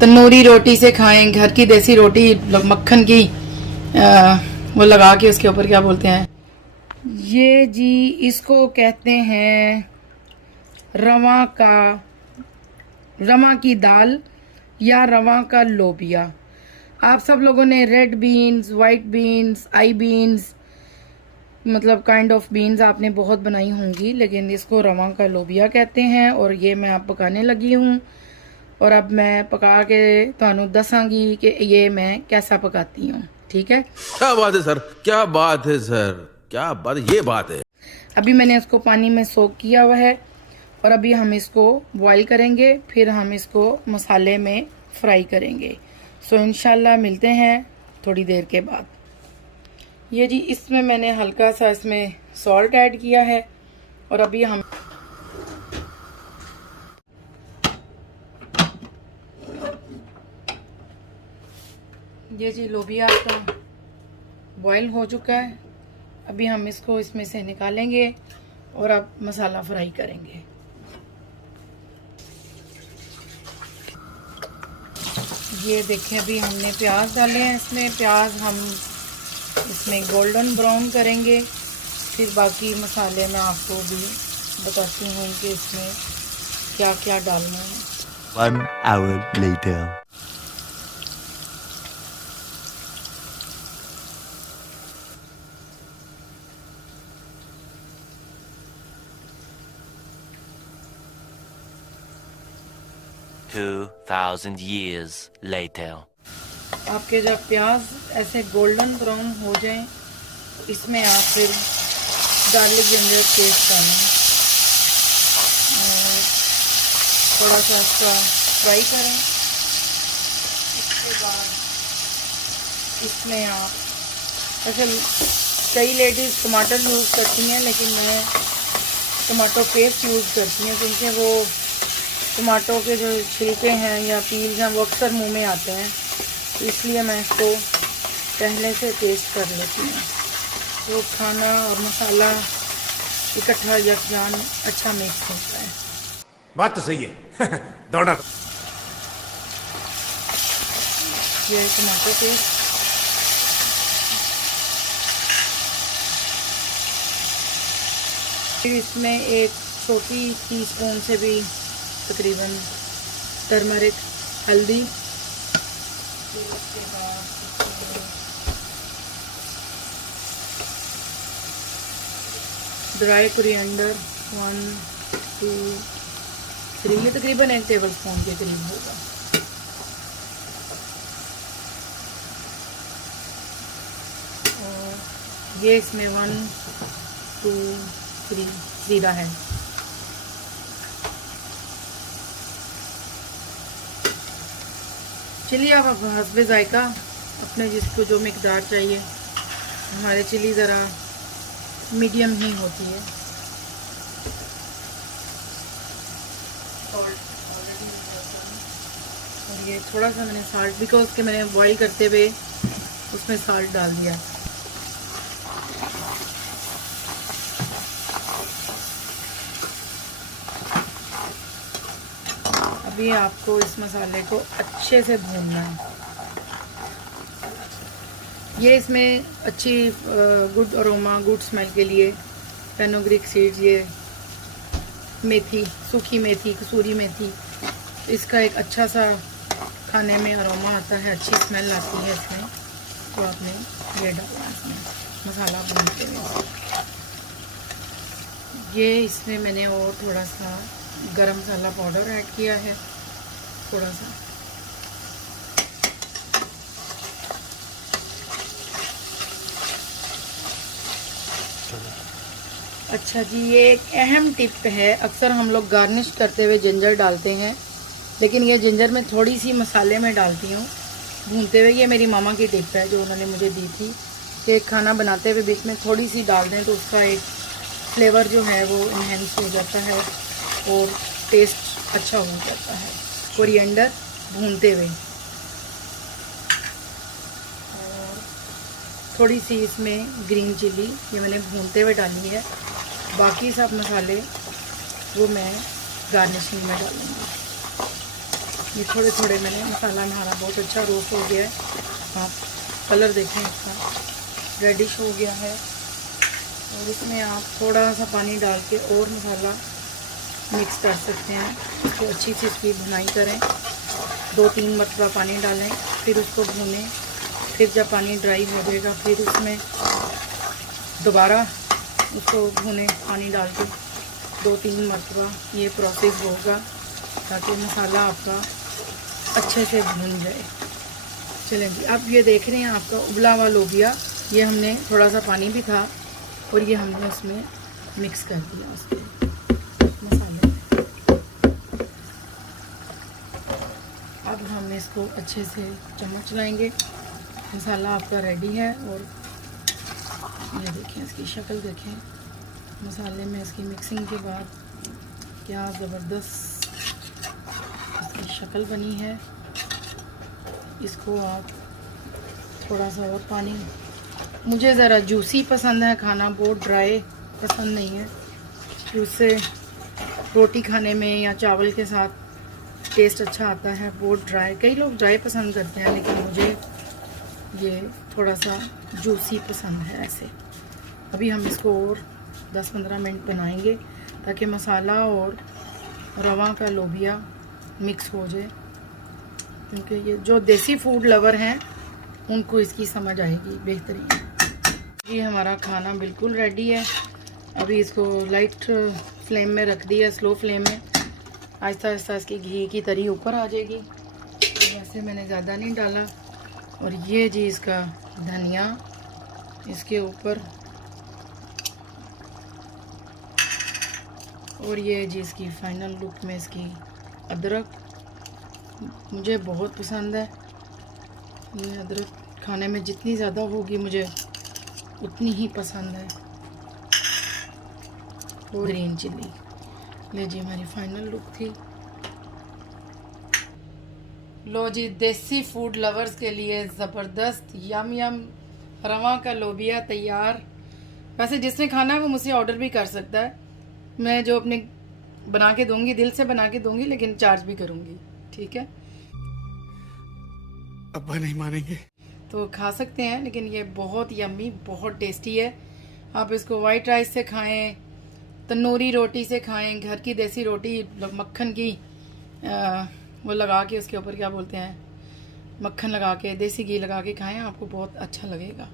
तंदूरी रोटी से खाएं, घर की देसी रोटी मक्खन की वो लगा के उसके ऊपर क्या बोलते हैं ये जी, इसको कहते हैं रवा की दाल या रवा का लोबिया। आप सब लोगों ने रेड बीन्स, वाइट बीन्स, आई बीन्स, मतलब काइंड ऑफ बीन्स आपने बहुत बनाई होंगी, लेकिन इसको रवा का लोबिया कहते हैं। और ये मैं आप पकाने लगी हूँ और अब मैं पका के तुहानू दसांगी कि ये मैं कैसा पकाती हूँ। ठीक है, क्या बात है सर, क्या बात है सर, क्या बात, ये बात है। अभी मैंने इसको पानी में सोक किया हुआ है और अभी हम इसको बॉईल करेंगे, फिर हम इसको मसाले में फ्राई करेंगे। सो इंशाल्लाह मिलते हैं थोड़ी देर के बाद। ये जी, इसमें मैंने हल्का सा इसमें सॉल्ट ऐड किया है और अभी हम ये जी लोबिया आपका बॉईल हो चुका है। अभी हम इसको इसमें से निकालेंगे और अब मसाला फ्राई करेंगे। ये देखें, अभी हमने प्याज डाले हैं इसमें। प्याज हम इसमें गोल्डन ब्राउन करेंगे, फिर बाकी मसाले मैं आपको भी बताती हूँ कि इसमें क्या क्या डालना है। 1 hour later. $2,000 years later. आपके जब प्याज ऐसे गोल्डन ब्राउन हो जाए, इसमें आप फिर गार्लिक जिंजर पेस्ट डालें और थोड़ा सा इसका फ्राई करें। इसके बाद इसमें आप ऐसे कई लेडीज़ टमाटर यूज़ करती हैं, लेकिन मैं टमाटो पेस्ट यूज़ करती हूँ क्योंकि वो टमाटो के जो छिलके हैं या पील्स हैं वो अक्सर मुंह में आते हैं, तो इसलिए मैं इसको पहले से पेस्ट कर लेती हूँ। तो खाना और मसाला इकट्ठा यकजान अच्छा मिक्स होता है। बात तो सही है। दौड़ा ये टमाटो पेस्ट, फिर इसमें एक छोटी टीस्पून से भी तकरीबन टर्मरिक हल्दी, फिर उसके बाद ड्राई कोरिएंडर 1 2 3, ये तकरीबन 1 टेबलस्पून के करीब होगा। और ये इसमें 1 2 3 ज़ीरा है। चिली आप हस्बे जायका अपने जिसको जो मिकदार चाहिए। हमारे चिली ज़रा मीडियम ही होती है। सॉल्ट ऑलरेडी और ये थोड़ा सा मैंने साल्ट, बिकॉज के मैंने बॉईल करते हुए उसमें साल्ट डाल दिया। अभी आपको इस मसाले को अच्छे से भूनना है। ये इसमें अच्छी गुड अरोमा, गुड स्मेल के लिए फेनुग्रीक सीड्स, ये मेथी, सूखी मेथी, कसूरी मेथी, इसका एक अच्छा सा खाने में अरोमा आता है, अच्छी स्मेल आती है इसमें। तो आपने ये डालना है इसमें मसाला भूनते हुए। ये इसमें मैंने और थोड़ा सा गरम मसाला पाउडर ऐड किया है, थोड़ा सा। अच्छा जी, ये एक अहम टिप है। अक्सर हम लोग गार्निश करते हुए जिंजर डालते हैं, लेकिन ये जिंजर मैं थोड़ी सी मसाले में डालती हूँ भूनते हुए। ये मेरी मामा की टिप है जो उन्होंने मुझे दी थी कि खाना बनाते हुए बीच में थोड़ी सी डाल दें तो उसका एक फ्लेवर जो है वो इन्हेंस हो जाता है और टेस्ट अच्छा हो जाता है। कोरिएंडर भूनते हुए, और थोड़ी सी इसमें ग्रीन चिली ये मैंने भूनते हुए डाली है। बाकी सब मसाले वो मैं गार्निशिंग में डालूँगी। ये थोड़े थोड़े मैंने मसाला हमारा बहुत अच्छा रोस्ट हो गया है। आप कलर देखें इसका रेडिश हो गया है। और इसमें आप थोड़ा सा पानी डाल के और मसाला मिक्स कर सकते हैं। इसको अच्छी सी इसकी भुनाई करें, 2-3 मरतबा पानी डालें, फिर उसको भूनें। फिर जब पानी ड्राई हो जाएगा फिर उसमें दोबारा उसको भुने पानी डाल के 2-3 मरतबा। ये प्रोसेस होगा ताकि मसाला आपका अच्छे से भुन जाए। चलें जी, अब ये देख रहे हैं आपका उबला हुआ लोबिया, ये हमने थोड़ा सा पानी भी था और ये हमने उसमें मिक्स कर दिया उसके मसाले में। अब हम इसको अच्छे से चम्मच लाएंगे। मसाला आपका रेडी है और ये देखें इसकी शक्ल देखें। मसाले में इसकी मिक्सिंग के बाद क्या ज़बरदस्त इसकी शक्ल बनी है। इसको आप थोड़ा सा और पानी, मुझे ज़रा जूसी पसंद है खाना, बहुत ड्राई पसंद नहीं है। उससे रोटी खाने में या चावल के साथ टेस्ट अच्छा आता है। बहुत ड्राई, कई लोग ड्राई पसंद करते हैं लेकिन मुझे ये थोड़ा सा जूसी पसंद है ऐसे। अभी हम इसको और 10-15 मिनट बनाएंगे ताकि मसाला और रवा का लोबिया मिक्स हो जाए, क्योंकि ये जो देसी फूड लवर हैं उनको इसकी समझ आएगी बेहतरीन। ये हमारा खाना बिल्कुल रेडी है। अभी इसको लाइट फ्लेम में रख दिया, स्लो फ्लेम में। आहिस्ता आहिस्ता इसकी घी की तरी ऊपर आ जाएगी। वैसे मैंने ज़्यादा नहीं डाला। और ये जी इसका धनिया इसके ऊपर, और ये जी इसकी फाइनल लुक में इसकी अदरक मुझे बहुत पसंद है। ये अदरक खाने में जितनी ज़्यादा होगी मुझे उतनी ही पसंद है। और ग्रीन चिल्ली, ले जी हमारी फाइनल लुक थी। लो जी, देसी फूड लवर्स के लिए ज़बरदस्त यम यम रवा का लोबिया तैयार। वैसे जिसने खाना है वो मुझसे ऑर्डर भी कर सकता है। मैं जो अपने बना के दूंगी, दिल से बना के दूंगी, लेकिन चार्ज भी करूंगी, ठीक है? अब्बा नहीं मानेंगे। तो खा सकते हैं, लेकिन ये बहुत यम्मी, बहुत टेस्टी है। आप इसको वाइट राइस से खाएं, तंदूरी रोटी से खाएं, घर की देसी रोटी मक्खन की वो लगा के उसके ऊपर क्या बोलते हैं, मक्खन लगा के, देसी घी लगा के खाएं, आपको बहुत अच्छा लगेगा।